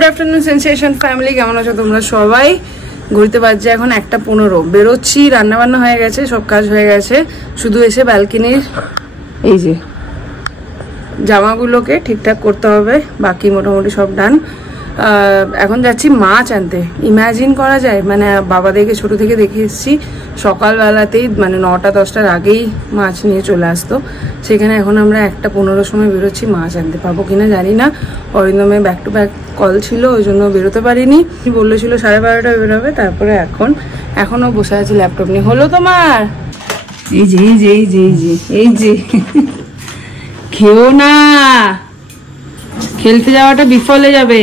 Good afternoon sensation family, কেমন আছো তোমরা সবাই? ঘুরতে বাজছে এখন 1:15, বেরোচ্ছি। রান্না বান্না হয়ে গেছে, সব কাজ হয়ে গেছে, শুধু এসে ব্যালকনির এই যে জামাগুলোকে ঠিকঠাক করতে হবে, বাকি মোটামুটি সব ডান। এখন যাচ্ছি মাছ আনতে। ইমাজিন করা যায়, মানে বাবাদেরকে ছোট থেকে দেখে এসেছি সকালবেলাতেই, মানে 9টা-10টার আগেই মাছ নিয়ে চলে আসতো। সেখানে এখন আমরা 1:15 সময় বেরোচ্ছি মাছ আনতে। পাবো কিনা জানি না, অরিন্দমের ব্যাক টু ব্যাক কল ছিল, ওই জন্য বেরোতে পারিনি। বললেছিল 12:30টায় বেরোবে। তারপরে এখনো বসে আছি ল্যাপটপ নিয়ে। হলো তোমার? এই যে এই যে এই যে এই যে এই যে খেও না, খেলতে যাওয়াটা বিফলে যাবে।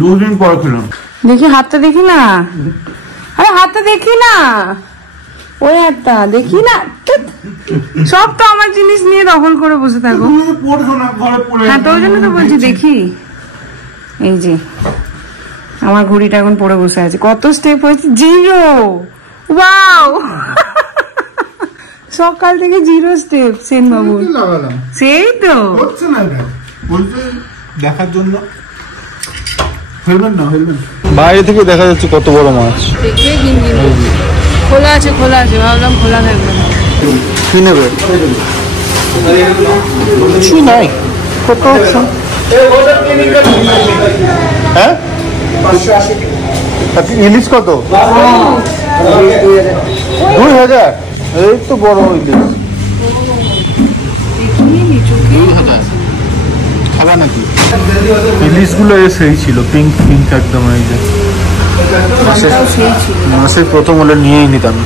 2 দিন পর খেলাম। দেখি হাতটা, দেখি না, আরে হাতটা দেখি না, ওই হাতটা দেখি না। সব তো আমার জিনিস নিয়ে দখল করে বসে থাকো। হ্যাঁ, তো ওই জন্য তো বলছি দেখি। এই যে আমার ঘড়িটা এখন পড়ে বসে আছে। কত স্টেপ হয়েছে? 0। ওয়াও, সকাল থেকে 0 স্টেপ সেন বাবু। সেই তো হচ্ছে না, বলতে দেখার জন্য। হেলমেট না, হেলমেট বাইরে থেকে দেখা যাচ্ছে কত বড় মাছ। খোলা আছে, খোলা আছে, ভাবলাম খোলা থাকবে না। কি নেবে? কিছুই নাই, কত অপশন। হ্যাঁ, ইলিশ কত? 2000। এই তো বড় ইলিশ। খাবা নাকি? ইলিশ গুলো সেই ছিল, পিঙ্ক পিঙ্ক একদম। এই যে মাসের প্রথম হলে নিয়েই নিতাম।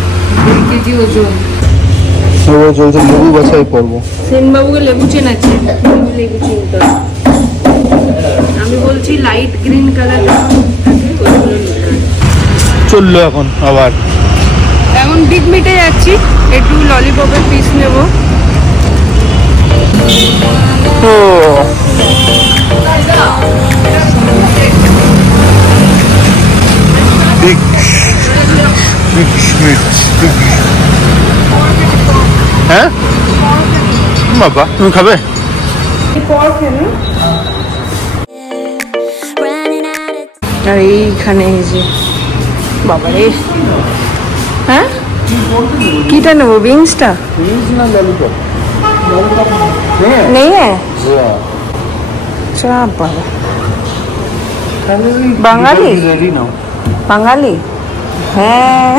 লেবু বাছাই করবো। সেনবাবুকে লেবু চেনাচ্ছে, লেবু চিনতে। আমি বলছি লাইট গ্রিন কালার চললো। এখন আবার এখন বিগ মিটে যাচ্ছি, একটু ললিপপের পিস নেব। ও হ্যাঁ বাবা, তুমি খাবে? আর এইখানে এই যে বাবারে, হ্যাঁ কিটা নেবো? বিংসটা নেই? হ্যাঁ চাপ বাবা। বাঙালি বাঙালি, হ্যাঁ।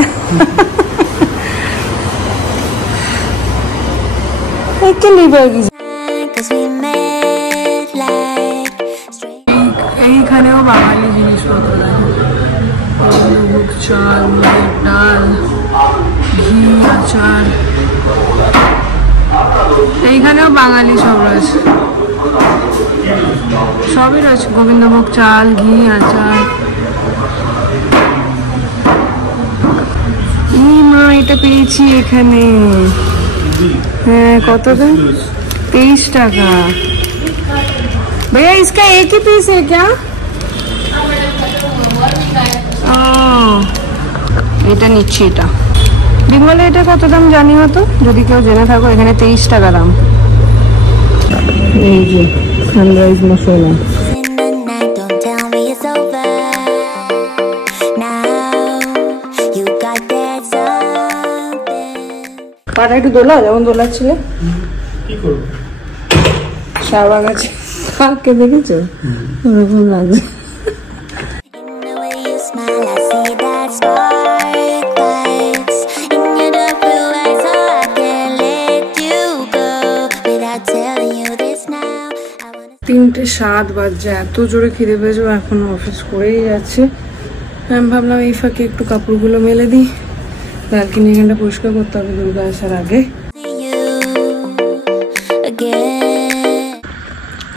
এইখানেও বাঙালি জিনিসপত্র, চাল, মুগের ডাল, ঘি, আচার। এইখানেও বাঙালি সব রয়েছে, সবই রয়েছে। গোবিন্দভোগ চাল, ঘি, আচার। মা, এটা পেয়েছি এখানে। হ্যাঁ, কত দাম? 23 টাকা। भैया इसका एक ही पीस है क्या? এটা নিচ্ছি। এটা বিমলে, এটা কত দাম জানি না তো, যদি কেউ জেনে থাকো। এখানে 23 টাকা দাম। এই যে সানরাইজ মশলা। পাটা একটু দোলা, যেমন দোলাচ্ছিলে। কি করবো? শাহবাগ আছে, কালকে দেখেছো ওরকম লাগছে। তিনটে 7 বাজছে, এত জোরে খিদে পেয়েছে। এখনো অফিস করেই যাচ্ছে। আমি ভাবলাম এই ফাঁকে একটু কাপড়গুলো মেলে দিই, ব্যালকনি এখানটা পরিষ্কার করতে হবে দুর্গা আসার আগে।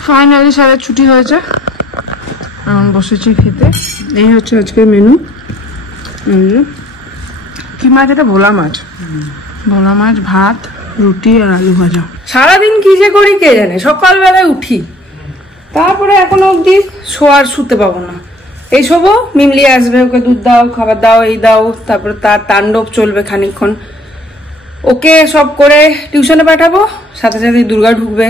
ফাইনালি স্যারের ছুটি হয়েছে, এখন বসেছি খেতে। এই হচ্ছে আজকের মেনু। কি মাছ? এটা ভোলা মাছ। ভোলা মাছ, ভাত, রুটি আর আলু ভাজা। সারাদিন কি যে করি কে জানে। সকালবেলায় উঠি, তারপরে এখনো অব্দি শোয়ার শুতে পাবো না। এই শোবো, মিমলি আসবে, ওকে দুধ দাও, খাবার দাও, এই দাও। তারপরে তার তাণ্ডব চলবে খানিকক্ষণ। ওকে সব করে টিউশনে পাঠাবো, সাথে সাথে দুর্গা ঢুকবে।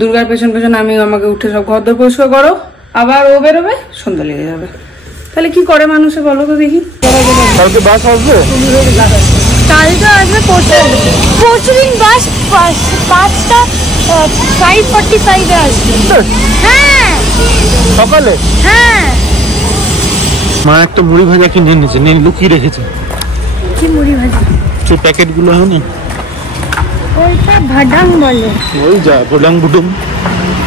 দুর্গার পেছন পেছন আমি, আমাকে উঠে সব ঘর দর পরিষ্কার করো, আবার ও বেরোবে, সন্ধ্যা লেগে যাবে। তাহলে কি করে মানুষে বলো তো দেখি। কালকে বাস আসবে? কালকে আসবে, পরশুদিন বাস 5টা 5:45 আসবে। হ্যাঁ সকালে? হ্যাঁ। মা একটা মুড়ি ভাজা কিনে এনেছে, নিয়ে লুকিয়ে রেখেছে। কি মুড়ি ভাজা? সেই প্যাকেট গুলো হয় না, ওইটা ভাডাং বলে। ওই যা ভোলাং বুটুম,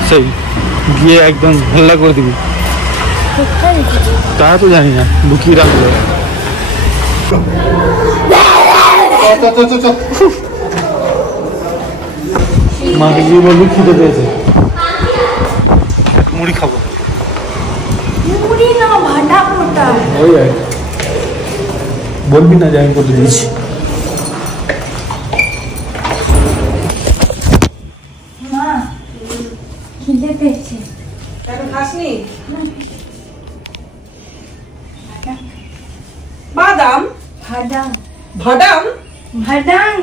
সেই গিয়ে একদম হাল্লা করে দিবি। তা তো জানি না, লুকিয়ে রাখবো। মাকে গিয়ে বলবি খিদে পেয়েছে, মুড়ি খাবো। মুড়ি না, ভাডাং ওটা। ওই আর বলবি না যে আমি বলে দিয়েছি। মা খিদে পেয়েছে। কেন খাসনি? বাদাম? ভাডাং। ভাদাম? ভাডাং।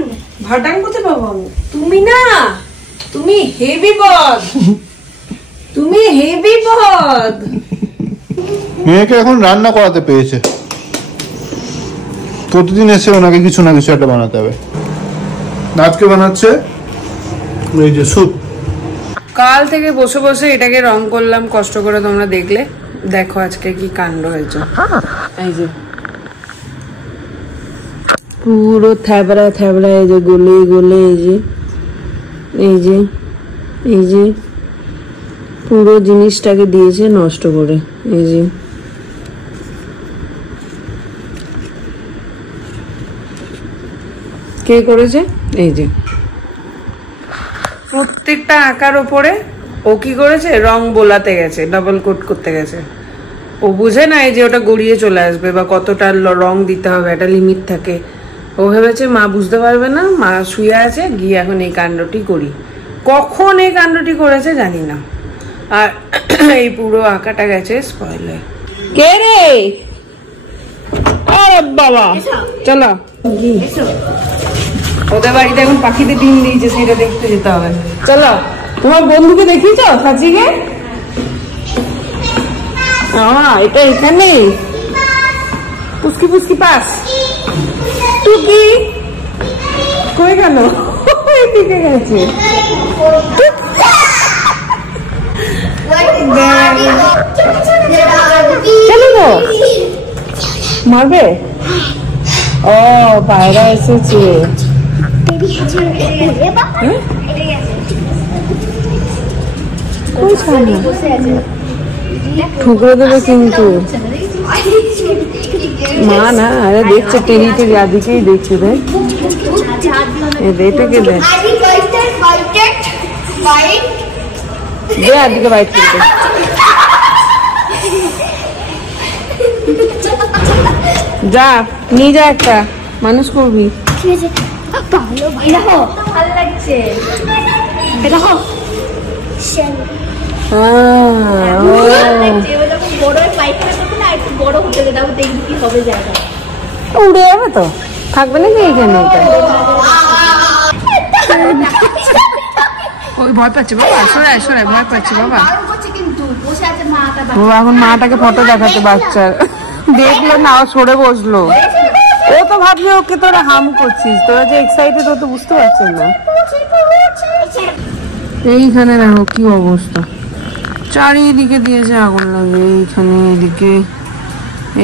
ভাটাং কোথায় পাবো আমি? তুমি না, তুমি হেভি বদ, তুমি হেভি বদ। মেয়েকে এখন রান্না করাতে পেয়েছে, প্রতিদিন এসে ওনাকে কিছু না কিছু একটা বানাতে হবে। আজকে বানাচ্ছে এই যে স্যুপ। কাল থেকে বসে বসে এটাকে রং করলাম কষ্ট করে, তোমরা দেখলে। দেখো আজকে কি কাণ্ড হয়েছে। এই যে পুরো থ্যাবড়া থ্যাবড়া, এই যে গলে গলে, এই যে এই যে এই যে পুরো জিনিসটাকে দিয়েছে নষ্ট করে। এই যে কে করেছে? এই যে প্রত্যেকটা আঁকার ওপরে ও কি করেছে, রং বোলাতে গেছে, ডাবল কোট করতে গেছে। ও বুঝে না এই যে ওটা গড়িয়ে চলে আসবে বা কতটা রং দিতে হবে, একটা লিমিট থাকে। ও ভেবেছে মা বুঝতে পারবে না, মা শুয়ে আছে, গিয়ে এখন এই কাণ্ডটি করি। কখন এই কাণ্ডটি করেছে জানি না। আর এই পুরো আঁকাটা গেছে স্পয়েল হয়ে। কে রে? আরে বাবা, চলো কি ওদের বাড়িতে এখন পাখিতে ডিম দিয়েছে, সেটা দেখতে যেতে হবে। চলো, তোমার বন্ধুকে দেখিয়েছ কাচিকে? এটা এখানে পুচকি পুচকি পাস টুকি কই গেল? এদিকে গেছে। চলো গো, মারবে? ও পায়রা এসেছে। ঠুকরে দেবে কিন্তু মা না। আরে দেখছে টেরি টেরি, আদিকেই দেখছে। দেখ এটাকে দেখ, দে আদিকে বাইট করতে। যা নিয়ে যা, একটা মানুষ করবি। ভালো লাগছে। উড়ে যাবে তো, থাকবে নাকি এইখানে? ওই ভয় পাচ্ছে বাবা, সরাই সরাই, ভয় পাচ্ছে বাবা। ও এখন মাটাকে ফটো দেখাচ্ছে বাচ্চার, দেখলো না সরে বসলো। ও তো ভাবছে ওকে তোরা হাম করছিস, তোরা যে এক্সাইটেড ও তো বুঝতে পারছিস না। এইখানে দেখো কি অবস্থা, চারিদিকে দিয়েছে আগুন লাগে, এইখানে এদিকে।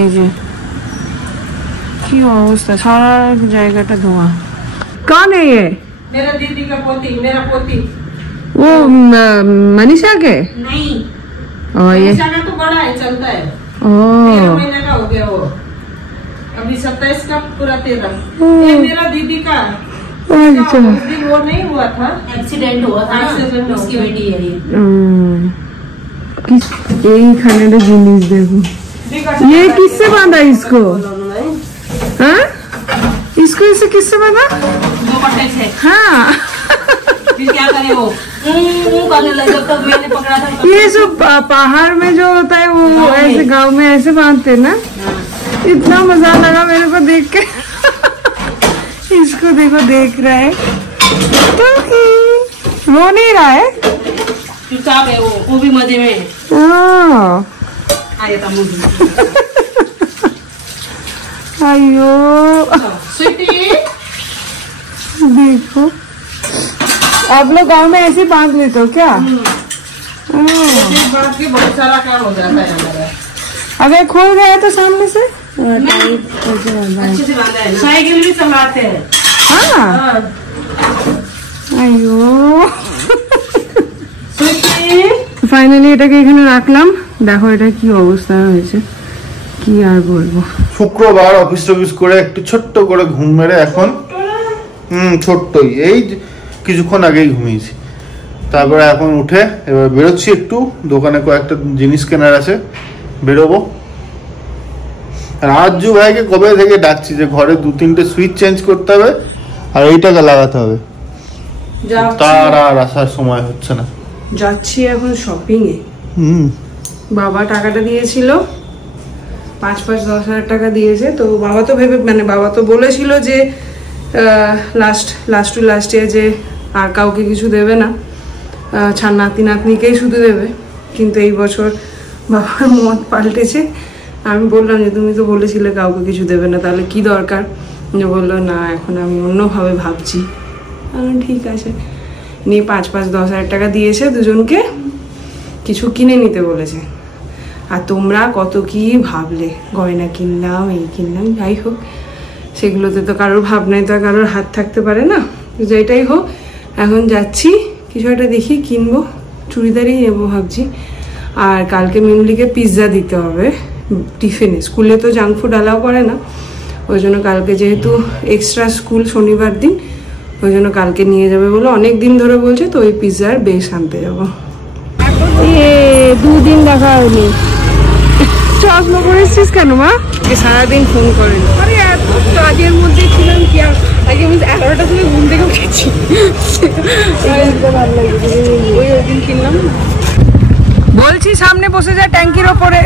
এই যে কি অবস্থা, সারা জায়গাটা ধোঁয়া। कौन है ये? मेरा दीदी का पोती, मेरा पोती। वो मनीषा के? नहीं, और ये मनीषा का तो बड़ा है, चलता है। ओ 13 महीने का हो गया वो, अभी 27 का पूरा 13। ये मेरा दीदी का अच्छा। उस दिन वो नहीं हुआ था, एक्सीडेंट हुआ था, एक्सीडेंट उसकी बेटी है ये। এইখানে জিনিস দেখো, ये किससे बांधा इसको? हाँ, इसको इसे किससे बांधा? दो पट्टे से। हाँ फिर क्या करे वो करने लगे, जब तक मैंने पकड़ा था। ये जो पहाड़ में जो होता है वो ऐसे गांव में ऐसे बांधते हैं ना। इतना मजा लगा मेरे को देख के। इसको देखो, देख रहा है तो रो नहीं रहा है, चुपचाप है वो भी मजे में है। आया था मुझे। अयो स्वीटी देखो, आप लोग गांव में ऐसे बांध लेते हो क्या? बात के बहुत सारा काम हो जाता है हमारा। अगर खोल गया तो सामने से अच्छे से बांधा है। साइकिल भी चलाते हैं। हाँ अयो ফাইনালি এটাকে এখানে রাখলাম। দেখো এটা কি অবস্থা হয়েছে, কি আর বলবো। শুক্রবার অফিস টফিস করে একটু ছোট্ট করে ঘুম মেরে এখন ছোট্টই এই কিছুক্ষণ আগেই ঘুমিয়েছি। তারপরে এখন উঠে এবার বেরোচ্ছি, একটু দোকানে কয়েকটা জিনিস কেনার আছে, বেরোবো। আর আজু ভাইকে কবে থেকে ডাকছি যে ঘরে 2-3টে সুইচ চেঞ্জ করতে হবে আর এইটাকে লাগাতে হবে, তার আর আসার সময় হচ্ছে না। যাচ্ছি এখন শপিং এ। বাবা টাকাটা দিয়েছিল, 5-10 হাজার টাকা দিয়েছে। তো বাবা তো ভেবে মানে বাবা তো বলেছিল যে লাস্ট টু লাস্ট ইয়ার যে আর কাউকে কিছু দেবে না, ছাড় নাতি নাতনিকেই শুধু দেবে। কিন্তু এই বছর বাবার মত পাল্টেছে। আমি বললাম যে তুমি তো বলেছিলে কাউকে কিছু দেবে না, তাহলে কি দরকার? যে বললো না এখন আমি অন্যভাবে ভাবছি। ঠিক আছে, নিয়ে 5-10 হাজার টাকা দিয়েছে, দুজনকে কিছু কিনে নিতে বলেছে। আর তোমরা কত কি ভাবলে, গয়না কিনলাম, এই কিনলাম, যাই হোক সেগুলোতে তো কারোর ভাবনায় তো কারোর হাত থাকতে পারে না। যেটাই হোক এখন যাচ্ছি, কিছু একটা দেখি কিনবো, চুড়িদারই নেবো ভাবছি। আর কালকে মিমলিকে পিৎজা দিতে হবে টিফিনে, স্কুলে তো জাঙ্ক ফুড অ্যালাউ করে না। ওই জন্য কালকে যেহেতু এক্সট্রা স্কুল শনিবার দিন, ওই জন্য কালকে নিয়ে যাবে বলে অনেক দিন ধরে বলছে। তো ওই পিৎজার বেশ আনতে যাবো। 2 দিন দেখা হয়নি। চশমা পরে এসছিস কেন মা? সারাদিন ফোন করেন। আরে এত কাজের মধ্যে ছিলাম কি আর, আগে আমি 11টার সময় ঘুম থেকে উঠেছি। ভালো লাগে ওই দিন কিনলাম। বলছি সামনে বসে যা ট্যাঙ্কির ওপরে।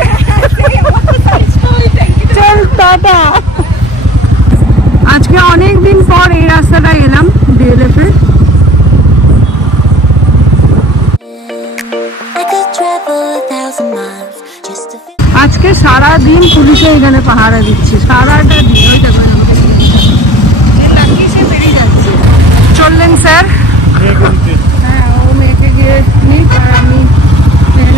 চল টাটা। আজকে অনেকদিন পর এই রাস্তাটা এলাম ডিএলএফ এ। আজকে সারা দিন পুলিশে এখানে পাহারা দিচ্ছে, সারাটা দিন। ওই দেখো লাগিয়ে সে বেরিয়ে যাচ্ছে। চললেন স্যার? হ্যাঁ, ও মেয়েকে গিয়ে নিক আর আমি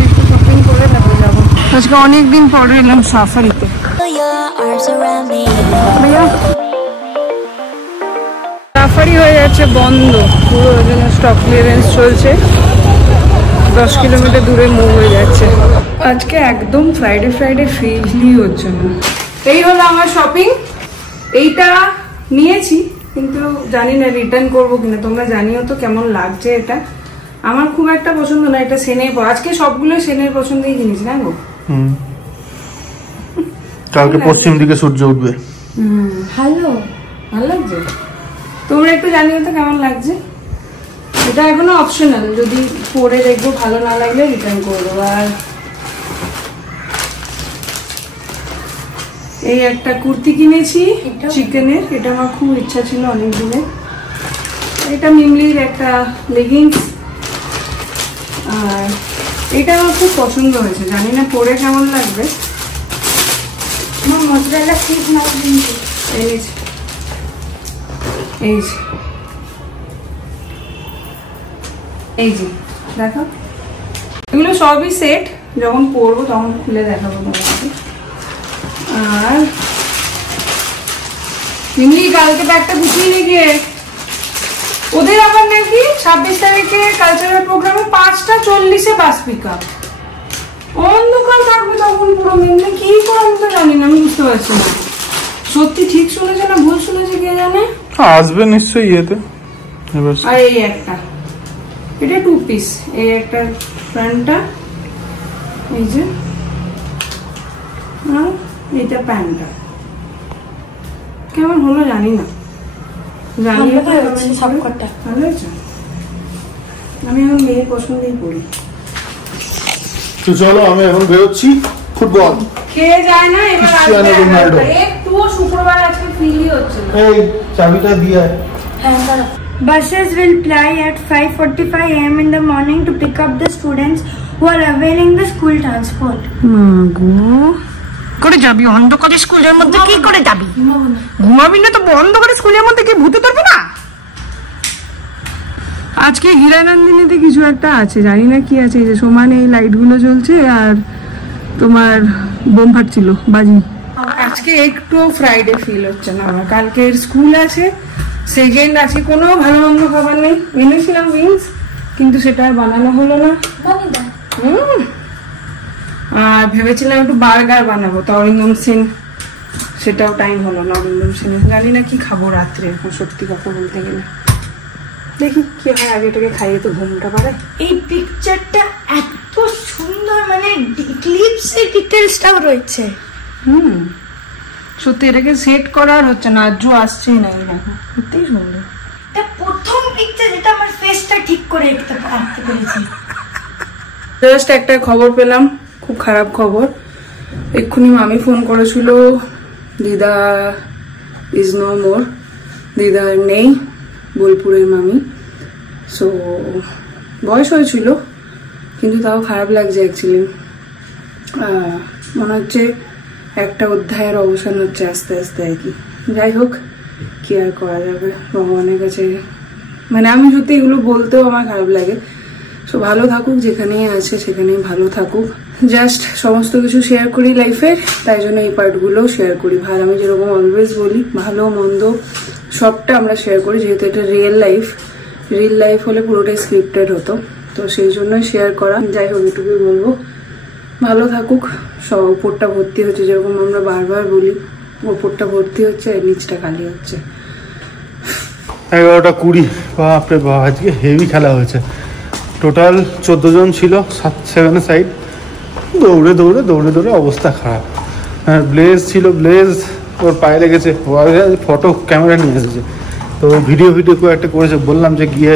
একটু শপিং করে নেবো যাবো। আজকে অনেকদিন পরে এলাম সাফারিতে। সাফারি হয়ে যাচ্ছে বন্ধ পুরো, ওই জন্য স্টক ক্লিয়ারেন্স চলছে। 10 কিলোমিটার দূরে মুভ হয়ে যাচ্ছে। আজকে একদম ফ্রাইডে ফিলই হচ্ছে না। এই হলো আমার শপিং। এইটা নিয়েছি কিন্তু জানি না রিটার্ন করবো কিনা। তোমরা জানিও তো কেমন লাগছে এটা। আমার খুব একটা পছন্দ না এটা। সেনের আজকে সবগুলো সেনের পছন্দেই জিনিস না গো। কালকে পশ্চিম দিকে সূর্য উঠবে। ভালো লাগছে। তোমরা একটু জানিও তো কেমন লাগছে। এটা এখনো অপশনাল, যদি পরে দেখবো ভালো না লাগলে রিটার্ন করবো। আর এই একটা কুর্তি কিনেছি চিকেনের, এটা আমার খুব ইচ্ছা ছিল অনেক দিনের। এটা মিমলির একটা লেগিংস, আর এটা আমার খুব পছন্দ হয়েছে, জানি না পরে কেমন লাগবে। আমার মোজরেলা চিজ নাও কিন্তু এই যে দেখো, এগুলো সবই সেট, যখন পরবো তখন খুলে দেখাবো তোমাকে। আর মিমলি কালকে ব্যাগটা গুছিয়ে নিয়ে গিয়ে, ওদের আবার নাকি 26 তারিখে কালচারাল প্রোগ্রামে 5:40 বাস পিক আপ। অন্ধকার থাকবে তখন পুরো। মিমলি কি করে আমি তো জানি না, আমি বুঝতে পারছি না সত্যি ঠিক শুনেছে না ভুল শুনেছে কে জানে। আসবে নিশ্চয়ই ইয়েতে। আর এই একটা, এটা 2 পিস, এই একটা প্যান্টটা, এই যে, আর এইটা প্যান্টটা। কেমন হলো জানি না, সবকটা ভালো হয়েছে। আমি এখন মেয়ের পছন্দেই করি। তো চলো আমি এখন বেরোচ্ছি। ফুটবল খেয়ে যায় না এবার। ক্রিস্টিয়ানো রোনাল্ডো একটুও শুক্রবার আজকে ফ্রিলি হচ্ছে না। এই চাবিটা দিয়ে। হ্যাঁ Buses will ply at 5:45 a.m. in the morning to pick up the students who are availing the school transport. করে যাবি অন্ধকারে স্কুলের মধ্যে? কি করে যাবি? ঘুমাবি না তো অন্ধকারে স্কুলের মধ্যে? কি ভূতে ধরবে না? আজকে হীরানন্দিনীতে কিছু একটা আছে, জানি না কি আছে। এই যে সমানে এই লাইটগুলো জ্বলছে আর তোমার বোম ফাটছিল বাজি। আজকে একটু ফ্রাইডে ফিল হচ্ছে না আমার। কালকের স্কুল আছে, সেকেন্ড আছে, কোনো ভালো মন্দ খাবার নেই। এনেছিলাম উইংস, কিন্তু সেটা আর বানানো হলো না। আর ভেবেছিলাম একটু বার্গার বানাবো, তো অরিন্দম সেন, সেটাও টাইম হলো না। অরিন্দম সেন জানি না কি খাবো রাত্রে এখন, সত্যি কথা বলতে গেলে। দেখি কি হয়, আগে এটাকে খাইয়ে তো ঘুমটা পারে। এই পিকচারটা এত সুন্দর, মানে ক্লিপসে ডিটেইলসটাও রয়েছে। সত্যি এটাকে সেট করার হচ্ছে না, আজও আসছেই না। এই দেখো সত্যিই সুন্দর। এটা প্রথম পিকচার যেটা আমার ফেসটা ঠিক করে একটু আঁকতে পেরেছি। জাস্ট একটা খবর পেলাম, খুব খারাপ খবর। এক্ষুনি মামি ফোন করেছিল, দিদা ইজ নো মোর, দিদা নেই, বোলপুরের মামি। সো বয়স হয়েছিল, কিন্তু তাও খারাপ লাগছে অ্যাকচুয়ালি। মনে হচ্ছে একটা অধ্যায়ের অবসান হচ্ছে আস্তে আস্তে আর কি। যাই হোক, কি আর করা যাবে ভগবানের কাছে। মানে আমি সত্যি এগুলো বলতেও আমার খারাপ লাগে। সো ভালো থাকুক, যেখানেই আছে সেখানেই ভালো থাকুক। জাস্ট সমস্ত কিছু শেয়ার করি লাইফের, তাই জন্য এই পার্টগুলোও শেয়ার করি। ভালো, আমি যেরকম অলওয়েজ বলি, ভালো মন্দ সবটা আমরা শেয়ার করি, যেহেতু এটা রিয়েল লাইফ। রিয়েল লাইফ হলে পুরোটাই স্ক্রিপ্টেড হতো, তো সেই জন্যই শেয়ার করা। যাই হোক, এটুকুই বলবো, ভালো থাকুক। সব উপরটা ভর্তি হচ্ছে, যেরকম আমরা বারবার বলি, উপরটা ভর্তি হচ্ছে আর নিচটা খালি হচ্ছে। 11:20, বাপরে বাপ, আজকে হেভি খেলা হয়েছে। টোটাল 14 জন ছিল, 7 সাইড। দৌড়ে দৌড়ে দৌড়ে দৌড়ে অবস্থা খারাপ। ব্লেজ ছিল, ব্লেজ ওর পায়ে লেগেছে, ফটো ক্যামেরা নিয়ে এসেছে, তো ভিডিও করে একটা করেছে। বললাম যে গিয়ে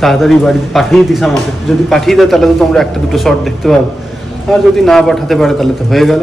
তাড়াতাড়ি বাড়ি পাঠিয়ে দিস আমাকে, যদি পাঠিয়ে দেয় তাহলে তো তোমরা একটা দুটো শট দেখতে পাবে, আর যদি না পাঠাতে পারে তাহলে তো হয়ে গেল।